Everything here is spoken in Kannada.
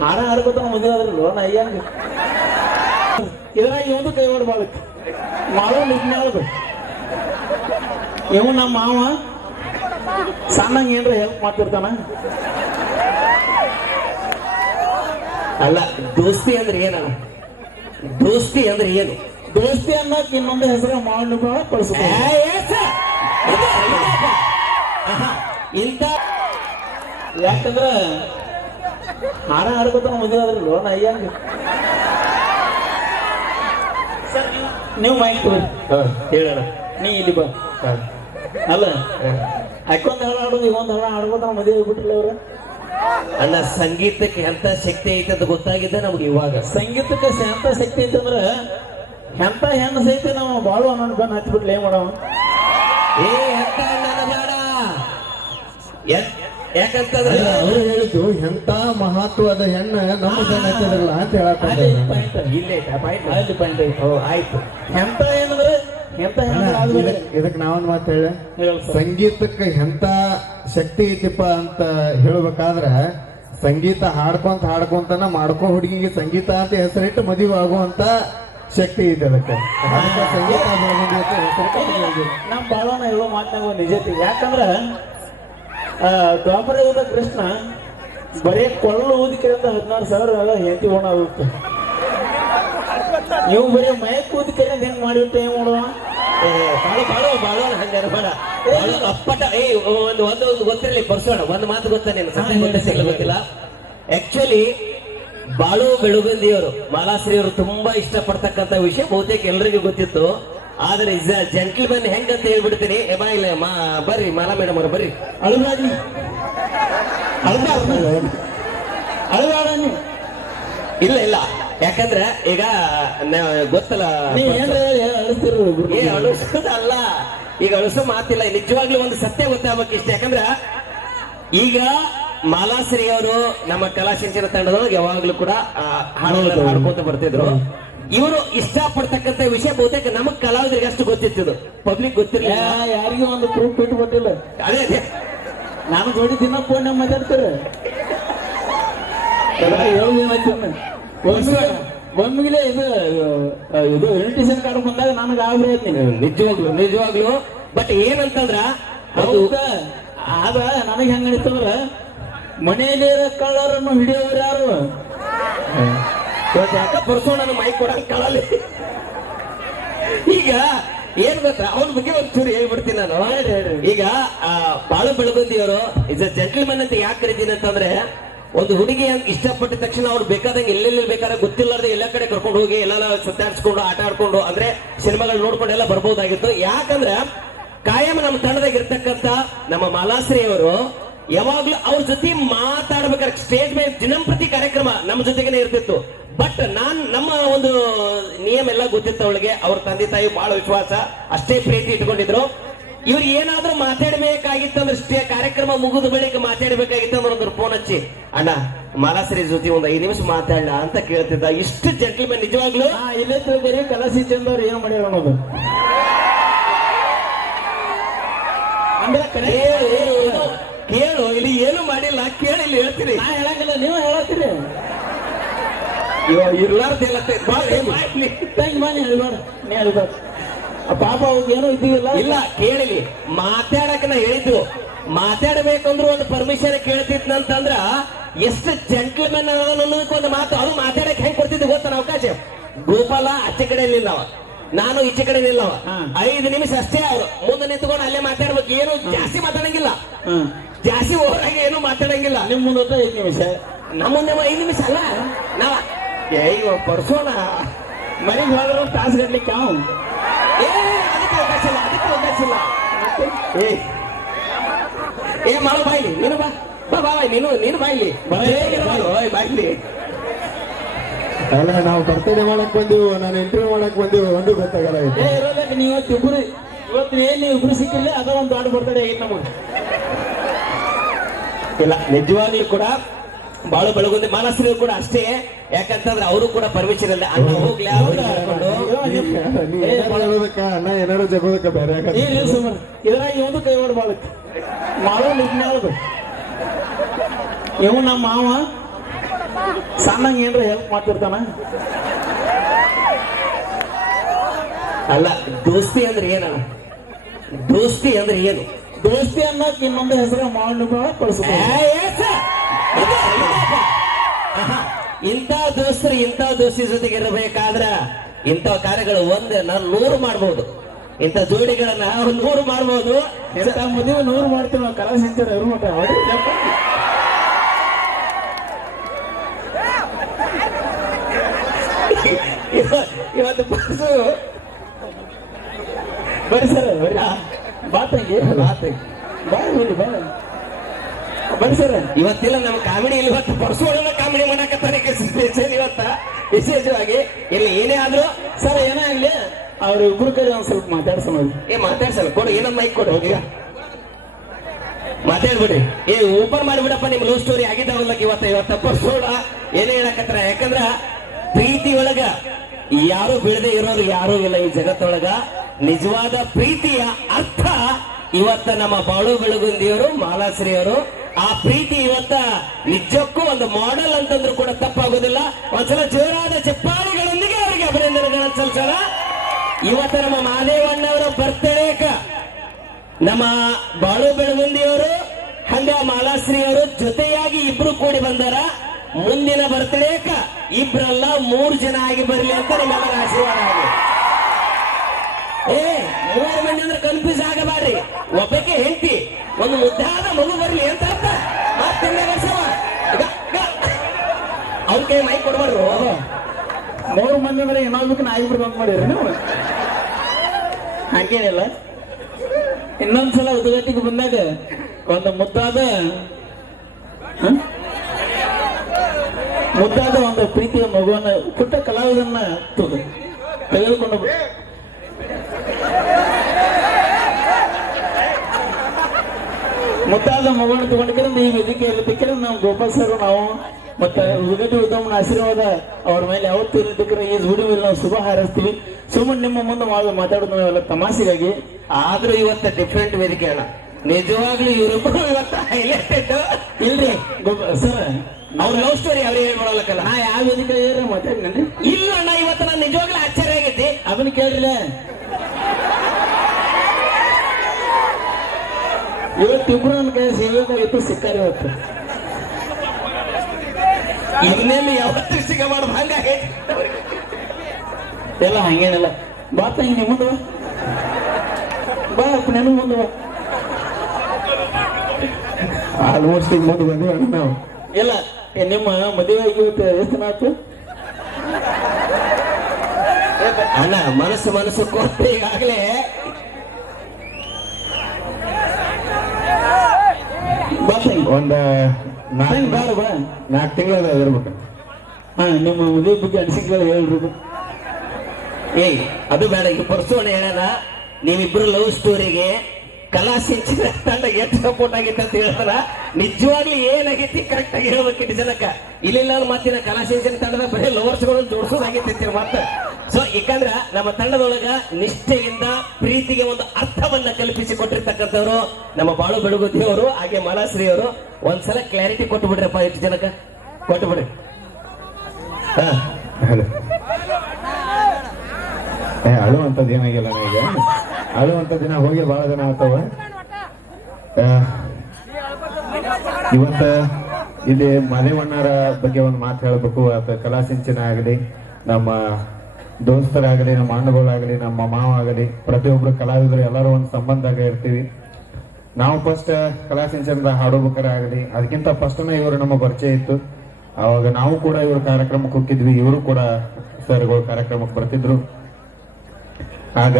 ಹಾಡ ಹಾಡ್ಕೊತ ಮದುವೆ ಆದ್ರಲ್ಲ ನಾ ಹೆಂಗ ಇದ್ರಾಗ ಇವಂದು ಕೈ ಹೊಡ್ಬಾರ್ದು ಮಾಡೋ ನಿಜ್ಞಾಳದು ಇವ್ ನಮ್ಮ ಮಾವ ಸಣ್ಣಂಗ ಏನ್ರ ಹೆಲ್ಪ್ ಮಾಡ್ತಿರ್ತಾನ. ಅಲ್ಲ, ದೋಸ್ತಿ ಅಂದ್ರೆ ಏನ? ದೋಸ್ತಿ ಅಂದ್ರೆ ಏನು? ದೋಸ್ತಿ ಅನ್ನೋಕ್ ಇನ್ನೊಂದು ಹೆಸರು ಮಾಡಿ ಕಳಿಸ ಇಂತ ಯಾಕಂದ್ರ ಹಾಡ ಹಾಡ್ಕೊತ ಮದುವೆ ಆದ್ರಲ್ಲ ನಾ ಹೆಂಗ ನೀವು ಮೈಕ್ ಹೇಳೋಣ. ನೀ ಇಲ್ಲಿ ಬಾ. ಅಲ್ಲ ಅಕ್ಕೊಂದ್ ಹಾಡ ಆಡೋದು ಇವೊಂದ್ ಹಾಡ ಆಡ್ಕೊತ ಮದುವೆ ಹೋಗ್ಬಿಟ್ರಲ್ಲ ಅವ್ರ. ಅಣ್ಣ, ಸಂಗೀತಕ್ಕೆ ಎಂತ ಶಕ್ತಿ ಐತೆ ಅಂತ ಗೊತ್ತಾಗಿದ್ದೆ ನಮ್ಗೆ ಇವಾಗ. ಸಂಗೀತಕ್ಕೆ ಎಂತ ಶಕ್ತಿ ಐತಂದ್ರ ಎಂತ ಹೆಣ್ಣು ಸಹಿತ ನಾವು ಬಾಳು ಅನ್ನೋ ಬಂದು ಹಚ್ಬಿಟ್ಲೆ ಏನ್ ಮಾಡವ. ಎಂತ ನನ್ನ ಬೇಡ, ಯಾಕಂತಂದ್ರೆ ಅವರು ಹೇಳಿದ್ದು ಎಂತ ಮಹತ್ವದ ಹೆಣ್ಣು ನಮ್ಮ ಜನ ಹಚ್ಚಿದ್ರಲ್ಲ ಅಂತ ಹೇಳಕ್ ಇಲ್ಲೇ ಪಾಯಿಂಟ್. ಅಲ್ಲಿ ಪಾಯಿಂಟ್ ಐತಿ. ಆಯ್ತು. ಎಂತ ಏನಂದ್ರೆ ಎಂತ ಹೆಣ್ಣು ಇದಕ್ ನಾವೊಂದ್ ಮಾತು ಹೇಳ, ಸಂಗೀತಕ್ಕೆ ಎಂತ ಶಕ್ತಿ ಐತಿಪ್ಪ ಅಂತ ಹೇಳ್ಬೇಕಾದ್ರ ಸಂಗೀತ ಹಾಡ್ಕೊಂತನ ಮಾಡ್ಕೋ ಹುಡುಗಿಗೆ ಸಂಗೀತ ಅಂತ ಹೆಸರಿಟ್ಟು ಮದುವೆ ಆಗುವಂತ ಶಕ್ತಿ ಐತೆ ಅದಕ್ಕೆ. ಸಂಗೀತ ನಮ್ ಬಾಳವನ ಹೇಳೋ ಮಾತನಾಗ ನಿಜತೆ. ಯಾಕಂದ್ರ ದ್ವಾಪರ ಯುಗದ ಕೃಷ್ಣ ಬರೀ ಕೊಳ್ಳು ಊದಿಕೆ ಅಂತ 16,000 ಹೆಂಡತಿ ಓಣ ಆಗುತ್ತೆ. ನೀವು ಬರೀ ಮಯಕ್ ಊದಿಕೆ ಹೆಂಗ್ ಮಾಡಿಬಿಟ್ಟು ಏನ್ ಮಾಡುವ. ಬಾಳೋಣ ಹಂಗಾರ ಬೇಡ. ಅಪ್ಪಟ ಒಂದು ಗೊತ್ತಿರಲಿ ಬರ್ಸೋಣ. ಒಂದು ಮಾತು ಗೊತ್ತಾ ನೀನು? ಗೊತ್ತಿಲ್ಲ. ಆಕ್ಚುಲಿ ಬಾಳು ಬೆಳುಗಂದಿಯವರು, ಮಾಲಾಶ್ರೀಯವರು ತುಂಬಾ ಇಷ್ಟಪಡ್ತಕ್ಕಂಥ ವಿಷಯ ಬಹುತೇಕ ಎಲ್ರಿಗೂ ಗೊತ್ತಿತ್ತು. ಆದ್ರೆ ಜೆಂಟಲ್ಮನ್ ಹೆಂಗಂತ ಹೇಳ್ಬಿಡ್ತೀನಿ. ಇಲ್ಲ ಬರ್ರಿ ಮಾಲಾ ಮೇಡಮ್ ಅವ್ರು ಬರ್ರಿ. ಅಳಗಾಡಿ ಇಲ್ಲ ಇಲ್ಲ, ಯಾಕಂದ್ರೆ ಈಗ ಗೊತ್ತಲ್ಲ, ಅಳಿಸೋದಲ್ಲ, ಈಗ ಅಳಿಸೋ ಮಾತಿಲ್ಲ. ನಿಜವಾಗ್ಲೂ ಒಂದು ಸತ್ಯ ಗೊತ್ತಾಗಬೇಕು ಇಷ್ಟ. ಯಾಕಂದ್ರ ಈಗ ಮಾಲಾಶ್ರೀ ಅವರು ನಮ್ಮ ಕಲಾಸಿಂಚನ ತಂಡದೊಳಗೆ ಯಾವಾಗ್ಲೂ ಕೂಡ ಹಾಡುಗಳನ್ನು ಹಾಡ್ಕೊಂತ ಬರ್ತಿದ್ರು. ಇವರು ಇಷ್ಟಪಡ್ತಕ್ಕಂಥ ವಿಷಯ ಬಹುತೇಕ ನಮಗ್ ಕಲಾವಿದರಿಗೆ ಅಷ್ಟು ಗೊತ್ತಿತ್ತು, ಪಬ್ಲಿಕ್ ಗೊತ್ತಿರಲಿಲ್ಲ. ಯಾರಿಗೂ ಒಂದು ಪ್ರೂಫ್ ಇಟ್ಟು ಕೊಟ್ಟಿಲ್ಲ. ಅದೇ ಅದೇ ನಾನು ಜೋಡಿ ದಿನ ಫೋನ್ ಮಾತಾಡ್ತಾರೆ. ಒಮ್ಮಿಗೆ ಇದು ಇನ್ವಿಟೇಷನ್ ಕಾರ್ಡ್ ಬಂದಾಗ ನನಗೆ ಆಗ್ಬಿಡ್ತೀನಿ ನಿಜವಾಗ್ಲು. ಬಟ್ ಏನಂತಂದ್ರ ಆದ ನನಗೆ ಹೆಂಗ ನಡೀತಂದ್ರ ಮನೆಯಲ್ಲಿ ಕಳ್ಳರನ್ನು ಹಿಡಿಯೋರು ಯಾರು? ಯಾಕ ಬರ್ಸೋಣ ಮೈ ಕೊಡಂಗ್ ಕಳಲಿ. ಈಗ ಏನ್ ಗೊತ್ತಾ, ಅವನ ಬಗ್ಗೆ ಒಂಚೂರು ಹೇಳ್ಬಿಡ್ತೀನಿ ನಾನು. ಈಗ ಬಾಳು ಬೆಳಗುಂದಿಯವರು ಇಸ್ ಅ ಜೆಂಟಲ್ಮನ್ ಅಂತ ಯಾಕೆ ಕರಿತೀನಿ ಅಂತಂದ್ರೆ, ಒಂದು ಹುಡುಗಿ ಇಷ್ಟಪಟ್ಟ ತಕ್ಷಣ ಅವ್ರು ಬೇಕಾದಂಗೆ ಎಲ್ಲೆಲ್ಲಿ ಬೇಕಾದ್ರೆ ಗೊತ್ತಿಲ್ಲಾರ್ದೆ ಎಲ್ಲ ಕಡೆ ಕರ್ಕೊಂಡು ಹೋಗಿ ಎಲ್ಲ ಸುತ್ತಾಡ್ಸ್ಕೊಂಡು ಆಟ ಆಡ್ಕೊಂಡು ಅಂದ್ರೆ ಸಿನಿಮಾಗಳು ನೋಡ್ಕೊಂಡು ಎಲ್ಲ ಬರ್ಬೋದಾಗಿತ್ತು. ಯಾಕಂದ್ರೆ ಕಾಯಂ ನಮ್ಮ ತಂಡದಾಗ ಇರ್ತಕ್ಕಂಥ ನಮ್ಮ ಮಾಲಾಶ್ರೀ ಅವರು ಯಾವಾಗ್ಲೂ ಅವ್ರ ಜೊತೆ ಮಾತಾಡ್ಬೇಕಾದ್ರೆ ಸ್ಟೇಜ್ ಮೇಲೆ ದಿನಂಪ್ರತಿ ಕಾರ್ಯಕ್ರಮ ನಮ್ಮ ಜೊತೆಗೇನೆ ಇರ್ತಿತ್ತು. ಬಟ್ ನಮ್ಮ ಒಂದು ನಿಯಮ ಎಲ್ಲ ಗೊತ್ತಿತ್ತು ಅವಳಿಗೆ. ಅವ್ರ ತಂದೆ ತಾಯಿ ಬಹಳ ವಿಶ್ವಾಸ, ಅಷ್ಟೇ ಪ್ರೀತಿ ಇಟ್ಕೊಂಡಿದ್ರು. ಇವ್ರು ಏನಾದ್ರೂ ಮಾತಾಡ್ಬೇಕಾಗಿತ್ತಂದ್ರೆ ಕಾರ್ಯಕ್ರಮ ಮುಗಿದ ಬಳಿಕ ಮಾತಾಡ್ಬೇಕಾಗಿತ್ತು ಅಂದ್ರೆ ಒಂದು ಫೋನ್ ಹಚ್ಚಿ, ಅಣ್ಣ ಮಾಲಾಶ್ರೀ ಜೊತೆ ಒಂದು 5 ನಿಮಿಷ ಮಾತಾಡಲ್ಲ ಅಂತ ಕೇಳ್ತಿದ್ದ. ಇಷ್ಟು ಜೆಂಟಲ್ಮನ್ ನಿಜವಾಗ್ಲು. ಇಲ್ಲೇ ತಿಳ್ಕೊರಿ ಕಲಾಸಿ ಚಂದವ್ರು ಏನ್ ಮಾಡ್ಯಾರ ಅನ್ನೋದು. ಅಂದ್ರೆ ಕೇಳು, ಇಲ್ಲಿ ಏನು ಮಾಡಿಲ್ಲ, ಕೇಳಿ ಇಲ್ಲಿ ಹೇಳ್ತೀರಿ. ನಾ ಹೇಳಂಗಿಲ್ಲ, ನೀವು ಹೇಳತ್ತೀರಿ. ಇರ್ಲಾರ್ದಿಲ್ಲ ಪಾಪ ಅವ್ರಿಗೆ ಏನೋ ಇದ್ದೀವಿಲ್ಲ. ಇಲ್ಲ ಕೇಳಿಲಿ, ಮಾತಾಡಕ್ ನಾ ಹೇಳಿದ್ದು. ಮಾತಾಡ್ಬೇಕಂದ್ರು ಒಂದು ಪರ್ಮಿಷನ್ ಕೇಳ್ತಿದ್ನಂತಂದ್ರ ಎಷ್ಟು ಜೆಂಟಲ್ಮನ್ ಅನ್ನೋದಕ್ಕೊಂದು ಮಾತು. ಅದು ಮಾತಾಡಕ್ ಹೆಂಗ್ ಕೊಡ್ತಿದ್ವಿ ಗೊತ್ತ ಅವಕಾಶ. ಗೋಪಾಲ ಆಚೆ ಕಡೆ ನಿಲ್ಲವ, ನಾನು ಈಚೆ ಕಡೆ ನಿಲ್ಲವ. 5 ನಿಮಿಷ ಅಷ್ಟೇ ಅವ್ರು ಮುಂದೆ ನಿಂತ್ಕೊಂಡು ಅಲ್ಲೇ ಮಾತಾಡ್ಬೇಕು. ಏನು ಜಾಸ್ತಿ ಮಾತಾಡಂಗಿಲ್ಲ, ಜಾಸ್ತಿ ಓವರಾಗಿ ಏನು ಮಾತಾಡಂಗಿಲ್ಲ. ನಿಮ್ ಮುಂದೆ 5 ನಿಮಿಷ, ನಮ್ಮ ಮುಂದೆ 5 ನಿಮಿಷ ಅಲ್ಲ. ನಾವ ಈಗ ಬರ್ಸೋಣ ಮನೆಗೆ ಹೋದ್ರೆ ತಾಸು ಗಡ್ಲಿಕ್ಕೆ ಅದಕ್ಕೆ ಅವಕಾಶ ಇಲ್ಲ, ಅದಕ್ಕೆ ಅವಕಾಶ ಇಲ್ಲ. ಮಾಡು ಬಾಯ್ಲಿ, ನೀನು ಬಾ ಬಾ ನೀನು ಬಾಯ್ಲಿ ಬಾಯ್ಲಿ. ಅಲ್ಲ, ನಾವು ಬರ್ತಡೇ ಮಾಡಕ್ ಬಂದೀವು, ನಾನು ಇಂಟರ್ವ್ಯೂ ಮಾಡಕ್ ಬಂದೀವು, ಒಂದು ಗೊತ್ತಾಗಲ್ಲ. ಇವತ್ತು ಏನ್ ನೀವು ಇಬ್ರು ಸಿಕ್ಕಿಲ್ಲ, ಅದ ಒಂದು ದೊಡ್ಡ ಬರ್ತಡೇ ಆಗೈತೆ ನಮಗೆ. ಇಲ್ಲ, ನಿಜವಾಗ್ಲೂ ಕೂಡ ಬಾಳು ಬೆಳಗುಂದಿ ಮಾಲಾಶ್ರೀ ಕೂಡ ಅಷ್ಟೇ. ಯಾಕಂತಂದ್ರೆ ಅವರು ಕೂಡ ಪರ್ಮಿಷನ್ ಇಲ್ಲ. ಅಣ್ಣ ಹೋಗ್ಲಿ ಅಣ್ಣ ಏನಾರು ಜಗೋದಕ್ಕ ಬೇರೆ ಇದ್ರಾಗ ಒಂದು ಕೈ ಹೊಡ್ಬಾರ್ದು ಮಾಡೋ ನಿಜ್ಞಾಳದು. ಇವ್ ನಮ್ಮ ಮಾವ ಸಣ್ಣಂಗ ಏನ್ರ ಹೆಲ್ಪ್ ಮಾಡ್ತಿರ್ತಾನ. ಅಲ್ಲ, ದೋಸ್ತಿ ಅಂದ್ರೆ ಏನ? ದೋಸ್ತಿ ಅಂದ್ರೆ ಏನು? ದೋಸ್ತಿ ಅನ್ನೋಕ್ ಇನ್ನೊಂದು ಹೆಸರು ಮಾವನ ಕಳಿಸ್ಬೋದು. ಇಂಥ ದೋಸ್ತರು ಇಂಥ ದೋಸ್ತಿ ಜೊತೆಗೆ ಇರಬೇಕಾದ್ರ ಇಂಥ ಕಾರ್ಯಗಳು ನಾನು 100 ಮಾಡ್ಬೋದು. ಇಂಥ ಜೋಡಿಗಳನ್ನ 100 ಮಾಡ್ಬೋದು. ಎಂತ ಮದುವೆ 100 ಮಾಡ್ತೀವಿ ನಾವು. ಕಲಾ ಸಿಂಚರ ಇವ್ರ ಮಟ್ಟ ಇವತ್ತು ಬಸ್ಸು ಬರ್ರಿ ಸರ್, ಬರ್ರಿ ಬಾತಂಗಿ ಬರ್ರಿ ಸರ್. ಇವತ್ತಿಲ್ಲ ನಮ್ಮ ಕಾಮಿಡಿ ಇಲ್ಲಿ ಇವತ್ತು ಪರ್ಸೋಳ ಕಾಮಿಡಿ ಮಾಡಕತ್ತಾನೆ ಇವತ್ತ ವಿಶೇಷವಾಗಿ. ಇಲ್ಲಿ ಏನೇ ಆದ್ರೂ ಸರ್ ಏನೇ ಆಗ್ಲಿ ಅವ್ರ ಇಬ್ರು ಕೈ ಒಂದ್ ಸ್ವಲ್ಪ ಮಾತಾಡ್ಸೋಣ. ಮಾತಾಡ್ಸಲ್ಲ, ಕೊಡು, ಏನೊಂದು ಮೈಕ್ ಕೊಡು, ಈಗ ಮಾತಾಡ್ಬಿಡ್ರಿ. ಓಪನ್ ಮಾಡಿಬಿಡಪ್ಪ ನಿಮ್ ಲವ್ ಸ್ಟೋರಿ ಆಗಿದ್ದಾವಲ್ಲ ಇವತ್ತ ಪರ್ಸೋಳ ಏನೇ ಹೇಳಕತ್ತಾರ. ಯಾಕಂದ್ರ ಪ್ರೀತಿ ಒಳಗ ಯಾರು ಬೀಳದೆ ಇರೋರು ಯಾರು ಇಲ್ಲ ಈ ಜಗತ್ತೊಳಗ. ನಿಜವಾದ ಪ್ರೀತಿಯ ಅರ್ಥ ಇವತ್ತ ನಮ್ಮ ಬಾಳು ಬೆಳಗುಂದಿಯವರು, ಮಾಲಾಶ್ರೀಯವರು. ಆ ಪ್ರೀತಿ ಇವತ್ತ ನಿಜಕ್ಕೂ ಒಂದು ಮಾಡೆಲ್ ಅಂತಂದ್ರೂ ಕೂಡ ತಪ್ಪಾಗೋದಿಲ್ಲ. ಒಂದ್ಸಲ ಜೋರಾದ ಚಪ್ಪಾಳಿಗಳೊಂದಿಗೆ ಅವರಿಗೆ ಅಭಿನಂದನೆಗಳನ್ನು ಸಲ್ಲಿಸೋಣ. ಇವತ್ತ ನಮ್ಮ ಮಾದೇವಣ್ಣವರ ಬರ್ತಡೇಕ ನಮ್ಮ ಬಾಳು ಬೆಳಗುಂದಿಯವರು ಹಂಗ ಮಾಲಾಶ್ರೀಯವರು ಜೊತೆಯಾಗಿ ಇಬ್ರು ಕೂಡಿ ಬಂದಾರ. ಮುಂದಿನ ಬರ್ತಡೇಕ ಇಬ್ರಲ್ಲ 3 ಜನ ಆಗಿ ಬರಲಿ ಅಂತ ನಿಮ್ಮೆಲ್ಲರ ಆಶೀರ್ವಾದ ಆಗಲಿ. 3 ಮಂದಿ ಅಂದ್ರೆ ಕನ್ಫ್ಯೂಸ್ ಆಗಬಾರ್ರಿ. ಒಬ್ಬಕ್ಕೆ ಹೆಂಡತಿ, ಒಂದು ಮುದ್ದಾದ ಮಗು ಬರಲಿ ಅಂತ ಅರ್ಥ. ಅವ್ರ ಕೈ ಮೈ ಕೊಡ್ಬಾರ್ದು. 3 ಮಂದಿ ಅಂದ್ರೆ ಇನ್ನೊಂದಕ್ಕೆ ನಾಯಿಬ್ರು ಬಂದ್ ಮಾಡಿರಿ ನೀವು. ಹಾಗೇನಿಲ್ಲ. ಇನ್ನೊಂದ್ಸಲ ಉದ್ಘಾಟಿಗೆ ಬಂದಾಗ ಒಂದು ಮುದ್ದಾದ ಒಂದು ಪ್ರೀತಿಯ ಮಗುವನ್ನ ಪುಟ್ಟ ಕಲಾವಿದನ್ನ ತೆಗೆದುಕೊಂಡು ಮುದ್ದಾದ ಮಗುವನ್ನು ತಗೊಂಡಿದ್ರೆ ಈ ವೇದಿಕೆಯಲ್ಲಿ ಬೇಕಿದ್ರೆ ನಾವು ಗೋಪಾಲ್ ಸರ್ ನಾವು ಮತ್ತೆ ಉದ್ಘಾಟಿ ಉದ್ದಮನ ಆಶೀರ್ವಾದ ಅವ್ರ ಮೇಲೆ ಯಾವತ್ತೂ ಇರಬೇಕ್ರೆ ಈ ಜೋಡಿ ಮೇಲೆ ನಾವು ಶುಭ ಹಾರೈಸ್ತೀವಿ. ಸುಮ್ಮನೆ ನಿಮ್ಮ ಮುಂದೆ ಮಾತಾಡೋದು ನಾವೆಲ್ಲ ತಮಾಷೆಗಾಗಿ. ಆದ್ರೂ ಇವತ್ತ ಡಿಫ್ರೆಂಟ್ ವೇದಿಕೆ ಅಣ್ಣ. ನಿಜವಾಗ್ಲೂ ಇವರಿಬ್ರು ಇವತ್ತ ಹೈಲೈಟೆಡ್ ಇಲ್ರಿ ಸರ್. ಅವ್ರ ಲವ್ ಸ್ಟೋರಿ ಅವ್ರು ಹೇಳ್ಕೊಳಕಲ್ಲ. ನಾ ಯಾವ ವೇದಿಕೆ ಮಾತಾಡಿನ್ರಿ? ಇಲ್ಲ ಅಣ್ಣ, ಇವತ್ತು ನಾನು ನಿಜವಾಗ್ಲೂ ಆಶ್ಚರ್ಯ ಆಗೈತಿ. ಅದನ್ನ ಕೇಳ್ರಿಲ್ಲ. ಇವತ್ತಿಬ್ರು ನನ್ನ ಕೈ ಸಿಗಬೇಕಾಗಿತ್ತು, ಸಿಕ್ಕಾರಿ ಇವತ್ತು. ಇನ್ನೇನು ಯಾವತ್ತೂ ಸಿಗಬಾರ್ದು ಹಂಗಾಗೈತಿ ಎಲ್ಲ. ಹಂಗೇನಿಲ್ಲ. ಬಾತ ಹಿಂಗೆ ಮುಂದೆ ಬಾ ಅಪ್ಪ, ನೆನಪು ಮುಂದೆ ಬಾ. ಆಲ್ಮೋಸ್ಟ್ ಈಗ ಮುಂದೆ ಬಂದಿವ ನಾವು. ಇಲ್ಲ, ನಿಮ್ಮ ಮದುವೆ ಆಗಿ ಇವತ್ತು ಎಷ್ಟು ದಿನ ಆಯ್ತು ಅಣ್ಣ? ಮನಸ್ಸು ಕೊಟ್ಟು ಈಗಾಗಲೇ ಒಂದ 4 ತಿಂಗಳ ಇರ್ಬೇಕು. ನಿಮ್ಮ ಮದುವೆ ಬಗ್ಗೆ ಅನಿಸಿಕೆಗಳು ಹೇಳ್ರಿ. ಅದು ಬೇಡ, ಈಗ ಪರ್ಸೋಣ ಹೇಳೋಣ. ನೀವಿಬ್ರು ಲವ್ ಸ್ಟೋರಿಗೆ ಕಲಾ ಸಿಂಚನ ತಂಡ ಎಷ್ಟು ಸಪೋರ್ಟ್ ಆಗಿತ್ತು ಅಂತ ಹೇಳ್ತಾರ. ನಿಜವಾಗ್ಲೂ ಏನಾಗೈತಿ ಕರೆಕ್ಟ್ ಆಗಿ ಹೇಳ್ಬೇಕಿತ್ತು ಜನಕ್ಕ. ಇಲ್ಲಿಲ್ಲ ಮತ್ತಿನ ಕಲಾ ಸಿಂಚನ ತಂಡದ ಬರೀ ಲವರ್ಸ್ಗಳನ್ನು ಜೋಡಿಸೋದಾಗೈತಿ ಮತ್ತೆ. ಸೊ ಯಾಕಂದ್ರ ನಮ್ಮ ತಂಡದೊಳಗ ನಿಷ್ಠೆಯಿಂದ ಪ್ರೀತಿಗೆ ಒಂದು ಅರ್ಥವನ್ನ ಕಲ್ಪಿಸಿ ಕೊಟ್ಟಿರ್ತಕ್ಕಂಥವ್ರು ನಮ್ಮ ಬಾಳು ಬೆಳಗುತ್ತಿ ಅವರು, ಹಾಗೆ ಮಾಲಾಶ್ರೀ ಅವರು. ಒಂದ್ಸಲ ಕ್ಲಾರಿಟಿ ಕೊಟ್ಟು ಬಿಡ್ರಪ್ಪ ಇಷ್ಟು ಜನಕ್ಕ, ಕೊಟ್ಟು ಬಿಡ್ರಿ. ಅಳುವಂಥದ್ದು ಏನಾಗಿಲ್ಲ. ಈಗ ಅಳುವಂಥದ್ದು ದಿನ ಹೋಗಿ ಬಹಳ ದಿನ ಆಗ್ತಾವ. ಇವತ್ತ ಇಲ್ಲಿ ಮಾದೇವಣ್ಣರ ಬಗ್ಗೆ ಒಂದು ಮಾತು ಹೇಳಬೇಕು. ಅಥವಾ ಕಲಾ ಸಿಂಚನ ಆಗಲಿ, ನಮ್ಮ ದೋಸ್ತರಾಗಲಿ, ನಮ್ಮ ಅಣ್ಣಗಳಾಗಲಿ, ನಮ್ಮ ಮಾವ ಆಗಲಿ, ಪ್ರತಿಯೊಬ್ರು ಕಲಾವಿದರು ಎಲ್ಲರೂ ಒಂದು ಸಂಬಂಧದಾಗ ಇರ್ತೀವಿ. ನಾವು ಫಸ್ಟ್ ಕಲಾ ಸಿಂಚನದ ಹಾಡೋಬೇಕಾರೆ ಆಗಲಿ, ಅದಕ್ಕಿಂತ ಫಸ್ಟ್ನ ಇವರು ನಮ್ಮ ಪರಿಚಯ ಇತ್ತು. ಅವಾಗ ನಾವು ಕೂಡ ಇವ್ರ ಕಾರ್ಯಕ್ರಮಕ್ಕೆ ಹೋಗಿದ್ವಿ, ಇವರು ಕೂಡ ಸರ್ಗಳು ಕಾರ್ಯಕ್ರಮಕ್ಕೆ ಬರ್ತಿದ್ರು. ಆಗ